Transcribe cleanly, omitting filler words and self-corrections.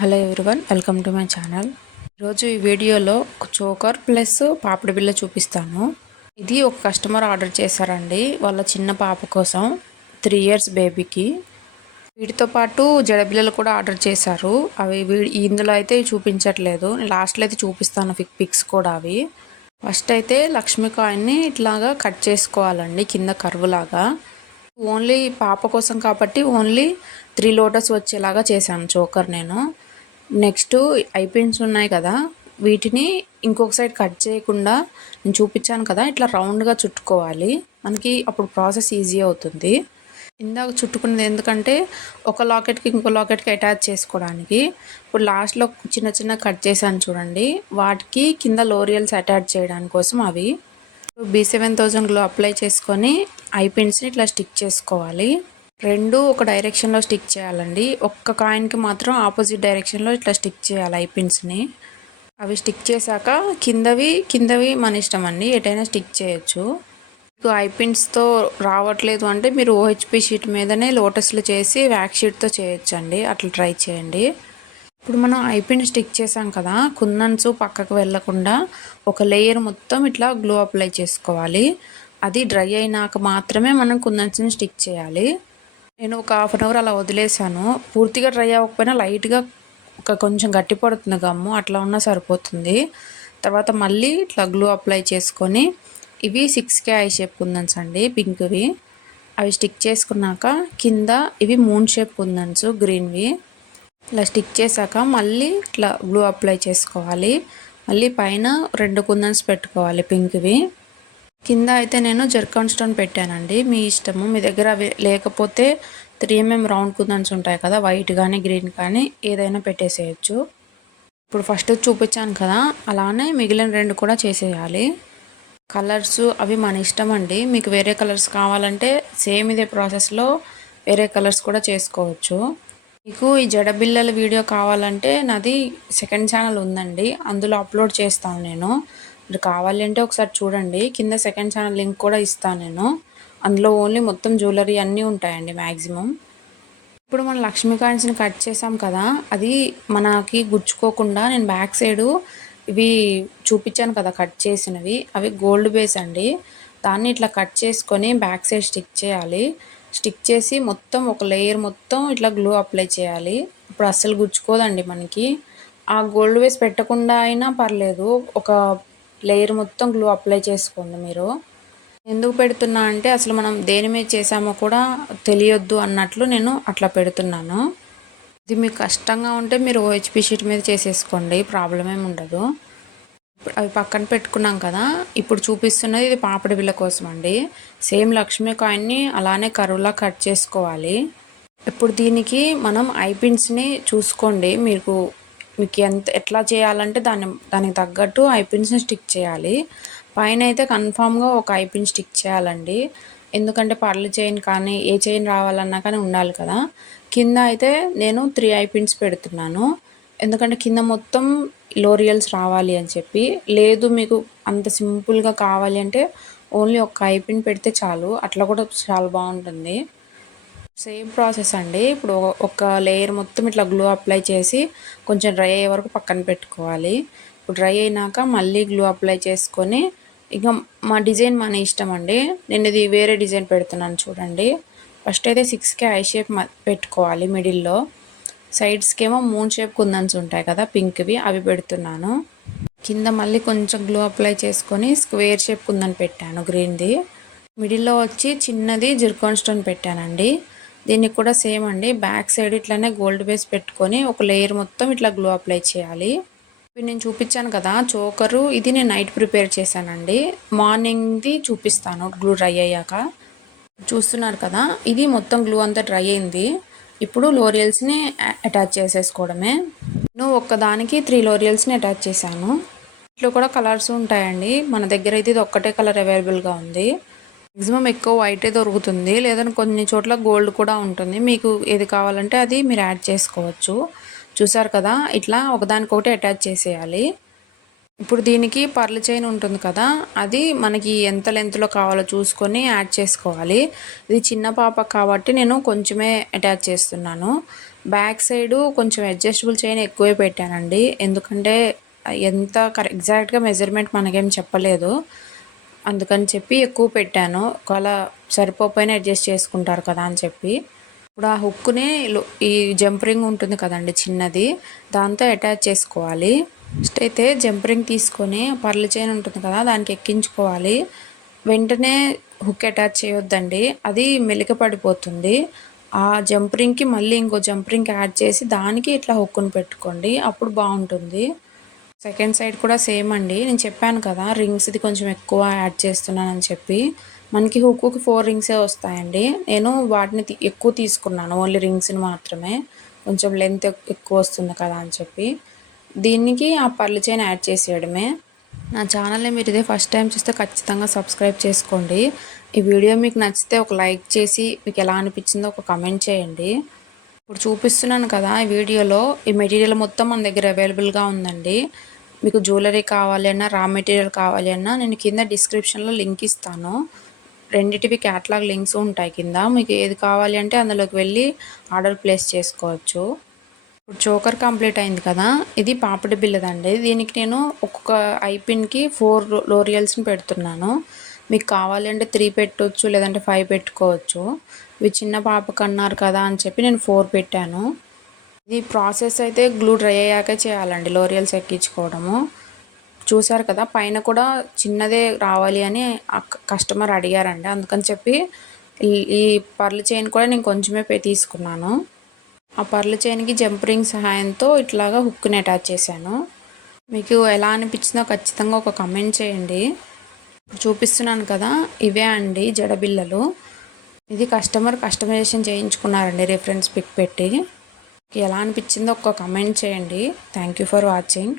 Hello everyone, welcome to my channel. ఈరోజు ఈ వీడియోలో ఒక చోకర్ ప్లస్ పాపిడి బిళ్ళ చూపిస్తాను. ఇది ఒక కస్టమర్ ఆర్డర్ చేశారండి వాళ్ళ చిన్న పాప కోసం, 3 ఇయర్స్ బేబీకి. వీటితో పాటు జడబిళ్ళలు కూడా ఆర్డర్ చేశారు. అవి ఇందులో అయితే చూపించట్లేదు, లాస్ట్లో అయితే చూపిస్తాను పిక్స్ కూడా. అవి ఫస్ట్ అయితే లక్ష్మీ కాయిన్ని ఇట్లాగా కట్ చేసుకోవాలండి, కింద కర్వ్ లాగా. ఓన్లీ పాప కోసం కాబట్టి ఓన్లీ 3 లోటస్ వచ్చేలాగా చేశాను చోకర్ నేను. నెక్స్ట్ ఐ పిన్స్ ఉన్నాయి కదా, వీటిని ఇంకొక సైడ్ కట్ చేయకుండా నేను చూపించాను కదా, ఇట్లా రౌండ్గా చుట్టుకోవాలి. మనకి అప్పుడు ప్రాసెస్ ఈజీ అవుతుంది. ఇందాక చుట్టుకున్నది ఎందుకంటే ఒక లాకెట్కి ఇంకో లాకెట్కి అటాచ్ చేసుకోవడానికి. ఇప్పుడు లాస్ట్లో చిన్న చిన్న కట్ చేశాను చూడండి, వాటికి కింద లోరియల్స్ అటాచ్ చేయడానికి కోసం. అవి B7000 గ్లో అప్లై చేసుకొని ఐ పిన్స్ని ఇట్లా స్టిక్ చేసుకోవాలి. రెండు ఒక డైరెక్షన్లో స్టిక్ చేయాలండి. ఒక్క కాయిన్కి మాత్రం ఆపోజిట్ డైరెక్షన్లో ఇట్లా స్టిక్ చేయాలి ఐ పిన్స్ని. అవి స్టిక్ చేశాక కిందవి మన ఇష్టం అండి, ఎటైనా స్టిక్ చేయొచ్చు. మీకు ఐ పిన్స్తో రావట్లేదు అంటే మీరు OHP షీట్ మీదనే లోటస్లు చేసి వ్యాక్స్ షీట్తో చేయొచ్చు అండి, అట్లా ట్రై చేయండి. ఇప్పుడు మనం ఐ పిన్ స్టిక్ చేసాం కదా, కుందన్స్ పక్కకు వెళ్ళకుండా ఒక లేయర్ మొత్తం ఇట్లా గ్లో అప్లై చేసుకోవాలి. అది డ్రై అయినాక మాత్రమే మనం కుందన్స్ని స్టిక్ చేయాలి. నేను ఒక 1/2 అవర్ అలా వదిలేసాను. పూర్తిగా డ్రై అవ్వకపోయినా లైట్గా కొంచెం గట్టి పడుతుంది గమ్ము, అట్లా ఉన్నా సరిపోతుంది. తర్వాత మళ్ళీ ఇట్లా గ్లూ అప్లై చేసుకొని, ఇవి 6K ఐ షేప్ కుందన్స్ అండి, పింక్వి. అవి స్టిక్ చేసుకున్నాక కింద ఇవి మూన్ షేప్ కుందన్స్ గ్రీన్వి. ఇలా స్టిక్ చేశాక మళ్ళీ ఇట్లా గ్లూ అప్లై చేసుకోవాలి. మళ్ళీ పైన 2 కుందన్స్ పెట్టుకోవాలి పింక్వి. కింద అయితే నేను జర్కాన్ స్టోన్ పెట్టానండి, మీ ఇష్టము. మీ దగ్గర అవి లేకపోతే 3mm రౌండ్ కుందన్స్ ఉంటాయి కదా, వైట్ కానీ గ్రీన్ కానీ ఏదైనా పెట్టేసేయచ్చు. ఇప్పుడు ఫస్ట్ చూపించాను కదా, అలానే మిగిలిన 2 కూడా చేసేయాలి. కలర్స్ అవి మన ఇష్టం అండి. మీకు వేరే కలర్స్ కావాలంటే సేమ్ ఇదే ప్రాసెస్లో వేరే కలర్స్ కూడా చేసుకోవచ్చు. మీకు ఈ జడబిళ్ళల వీడియో కావాలంటే నాది సెకండ్ ఛానల్ ఉందండి, అందులో అప్లోడ్ చేస్తాను నేను. మీరు కావాలి అంటే ఒకసారి చూడండి, కింద సెకండ్ ఛానల్ లింక్ కూడా ఇస్తాను నేను. అందులో ఓన్లీ మొత్తం జ్యువెలరీ అన్నీ ఉంటాయండి మ్యాక్సిమం. ఇప్పుడు మనం లక్ష్మీ కాయిన్స్ని కట్ చేసాం కదా, అది మనకి గుచ్చుకోకుండా నేను బ్యాక్ సైడు ఇవి చూపించాను కదా కట్ చేసినవి, అవి గోల్డ్ బేస్ అండి. దాన్ని ఇట్లా కట్ చేసుకొని బ్యాక్ సైడ్ స్టిక్ చేయాలి. స్టిక్ చేసి మొత్తం ఒక లేయర్ మొత్తం ఇట్లా గ్లూ అప్లై చేయాలి. ఇప్పుడు అస్సలు గుచ్చుకోదండి మనకి. ఆ గోల్డ్ బేస్ పెట్టకుండా అయినా పర్లేదు, ఒక లేయర్ మొత్తం గ్లూ అప్లై చేసుకోండి మీరు. ఎందుకు పెడుతున్నా అంటే అసలు మనం దేని మీద చేసామో కూడా తెలియొద్దు అన్నట్లు నేను అట్లా పెడుతున్నాను. ఇది మీకు కష్టంగా ఉంటే మీరు OHP షీట్ మీద చేసేసుకోండి, ప్రాబ్లం ఏమి ఉండదు. అవి పక్కన పెట్టుకున్నాం కదా, ఇప్పుడు చూపిస్తున్నది ఇది పాపిడి బిళ్ళ కోసం అండి. సేమ్ లక్ష్మీ కాయిన్ని అలానే కరువులా కట్ చేసుకోవాలి. ఇప్పుడు దీనికి మనం ఐ పిన్స్ని చూసుకోండి, మీకు ఎట్లా చేయాలంటే దానికి తగ్గట్టు ఐ పిన్స్ని స్టిక్ చేయాలి. పైన అయితే కన్ఫామ్గా ఒక ఐ పిన్ స్టిక్ చేయాలండి, ఎందుకంటే పర్ల్ చైన్ కానీ ఏ చైన్ రావాలన్నా కానీ ఉండాలి కదా. కింద అయితే నేను 3 ఐ పిన్స్ పెడుతున్నాను, ఎందుకంటే కింద మొత్తం లోరియల్స్ రావాలి అని చెప్పి. లేదు మీకు అంత సింపుల్గా కావాలి అంటే ఓన్లీ ఒక ఐ పిన్ పెడితే చాలు, అట్లా కూడా చాలా బాగుంటుంది. సేమ్ ప్రాసెస్ అండి. ఇప్పుడు ఒక లేయర్ మొత్తం ఇట్లా గ్లూ అప్లై చేసి కొంచెం డ్రై అయ్యే వరకు పక్కన పెట్టుకోవాలి. ఇప్పుడు డ్రై అయినాక మళ్ళీ గ్లూ అప్లై చేసుకొని, ఇక మా డిజైన్ మన ఇష్టం అండి. నేను ఇది వేరే డిజైన్ పెడుతున్నాను చూడండి. ఫస్ట్ అయితే 6K ఐ షేప్ పెట్టుకోవాలి మిడిల్లో. సైడ్స్కి ఏమో మూన్ షేప్ కుందన్స్ ఉంటాయి కదా పింక్వి, అవి పెడుతున్నాను. కింద మళ్ళీ కొంచెం గ్లూ అప్లై చేసుకొని స్క్వేర్ షేప్ కుందన్ పెట్టాను గ్రీన్ది. మిడిల్లో వచ్చి చిన్నది జిర్కాన్ స్టోన్ పెట్టానండి. దీనికి కూడా సేమ్ అండి, బ్యాక్ సైడ్ ఇట్లానే గోల్డ్ బేస్ పెట్టుకొని ఒక లేయర్ మొత్తం ఇట్లా గ్లూ అప్లై చేయాలి. ఇప్పుడు నేను చూపించాను కదా చోకరు, ఇది నేను నైట్ ప్రిపేర్ చేశానండి. మార్నింగ్ది చూపిస్తాను గ్లూ డ్రై అయ్యాక. చూస్తున్నారు కదా, ఇది మొత్తం గ్లూ అంతా డ్రై అయింది. ఇప్పుడు లోరియల్స్ని అటాచ్ చేసేసుకోవడమే. నేను ఒక్కదానికి 3 లోరియల్స్ని అటాచ్ చేశాను. ఇట్లో కూడా కలర్స్ ఉంటాయండి, మన దగ్గర అయితే ఇది ఒక్కటే కలర్ అవైలబుల్గా ఉంది. మ్యాక్సిమం ఎక్కువ వైటే దొరుకుతుంది, లేదంటే కొన్ని చోట్ల గోల్డ్ కూడా ఉంటుంది. మీకు ఏది కావాలంటే అది మీరు యాడ్ చేసుకోవచ్చు. చూసారు కదా, ఇట్లా ఒకదానికొకటి అటాచ్ చేసేయాలి. ఇప్పుడు దీనికి పర్ల్ చైన్ ఉంటుంది కదా, అది మనకి ఎంత లెంత్లో కావాలో చూసుకొని యాడ్ చేసుకోవాలి. ఇది చిన్న పాప కాబట్టి నేను కొంచెమే అటాచ్ చేస్తున్నాను. బ్యాక్ సైడ్ కొంచెం అడ్జస్టబుల్ చైన్ ఎక్కువే పెట్టానండి, ఎందుకంటే ఎంత ఎగ్జాక్ట్గా మెజర్మెంట్ మనకేం చెప్పలేదు, అందుకని చెప్పి ఎక్కువ పెట్టాను. ఒకవేళ సరిపోకపోయినా అడ్జస్ట్ చేసుకుంటారు కదా అని చెప్పి. ఇప్పుడు ఆ హుక్ని ఈ జంప్ రింగ్ ఉంటుంది కదండి చిన్నది, దాంతో అటాచ్ చేసుకోవాలి. ఫస్ట్ అయితే జంప్ రింగ్ తీసుకొని పర్ల్ చైన్ ఉంటుంది కదా దానికి ఎక్కించుకోవాలి. వెంటనే హుక్ అటాచ్ చేయొద్దండి, అది మెలిక పడిపోతుంది. ఆ జంప్ రింగ్కి మళ్ళీ ఇంకో జంప్ రింగ్ యాడ్ చేసి దానికి ఇట్లా హుక్ను పెట్టుకోండి, అప్పుడు బాగుంటుంది. సెకండ్ సైడ్ కూడా సేమ్ అండి, నేను చెప్పాను కదా రింగ్స్ది కొంచెం ఎక్కువ యాడ్ చేస్తున్నానని చెప్పి. మనకి హుక్కి 4 రింగ్సే వస్తాయండి, నేను వాటిని ఎక్కువ తీసుకున్నాను, ఓన్లీ రింగ్స్ని మాత్రమే, కొంచెం లెంత్ ఎక్కువ వస్తుంది కదా అని చెప్పి. దీనికి ఆ పర్ల్ చైన్ యాడ్ చేసేయడమే. నా ఛానల్ని మీరు ఇదే ఫస్ట్ టైం చూస్తే ఖచ్చితంగా సబ్స్క్రైబ్ చేసుకోండి. ఈ వీడియో మీకు నచ్చితే ఒక లైక్ చేసి మీకు ఎలా అనిపించిందో ఒక కమెంట్ చేయండి. ఇప్పుడు చూపిస్తున్నాను కదా ఈ వీడియోలో, ఈ మెటీరియల్ మొత్తం మన దగ్గర అవైలబుల్గా ఉందండి. మీకు జ్యువెలరీ కావాలి అన్నా, రా మెటీరియల్ కావాలి అన్నా నేను కింద డిస్క్రిప్షన్లో లింక్ ఇస్తాను. రెండిటివి క్యాటలాగ్ లింక్స్ ఉంటాయి కింద, మీకు ఏది కావాలి అంటే అందులోకి వెళ్ళి ఆర్డర్ ప్లేస్ చేసుకోవచ్చు. ఇప్పుడు చోకర్ కంప్లీట్ అయింది కదా, ఇది పాపిడి బిల్లదండి. దీనికి నేను ఒక్కొక్క ఐపిన్కి 4 లోరియల్స్ని పెడుతున్నాను. మీకు కావాలి అంటే 3 పెట్టవచ్చు, లేదంటే 5 పెట్టుకోవచ్చు. ఇవి చిన్న పాపకు అన్నారు కదా అని చెప్పి నేను 4 పెట్టాను. ఇది ప్రాసెస్ అయితే గ్లూ డ్రై అయ్యాకే చేయాలండి, లోరియల్స్ ఎక్కించుకోవడము. చూసారు కదా పైన కూడా చిన్నదే రావాలి అని కస్టమర్ అడిగారండి, అందుకని చెప్పి ఈ పర్ల్ చైన్ కూడా నేను కొంచెమే తీసుకున్నాను. ఆ పర్ల్ చైన్కి జంప్ రింగ్ సహాయంతో ఇట్లాగా హుక్ని అటాచ్ చేశాను. మీకు ఎలా అనిపించిందో ఖచ్చితంగా ఒక కమెంట్ చేయండి. చూపిస్తున్నాను కదా ఇవే అండి జడబిల్లలు. ఇది కస్టమైజేషన్ చేయించుకున్నారండి రిఫరెన్స్ పిక్ పెట్టి. ఎలా అనిపించిందో ఒక కమెంట్ చేయండి. Thank you for watching.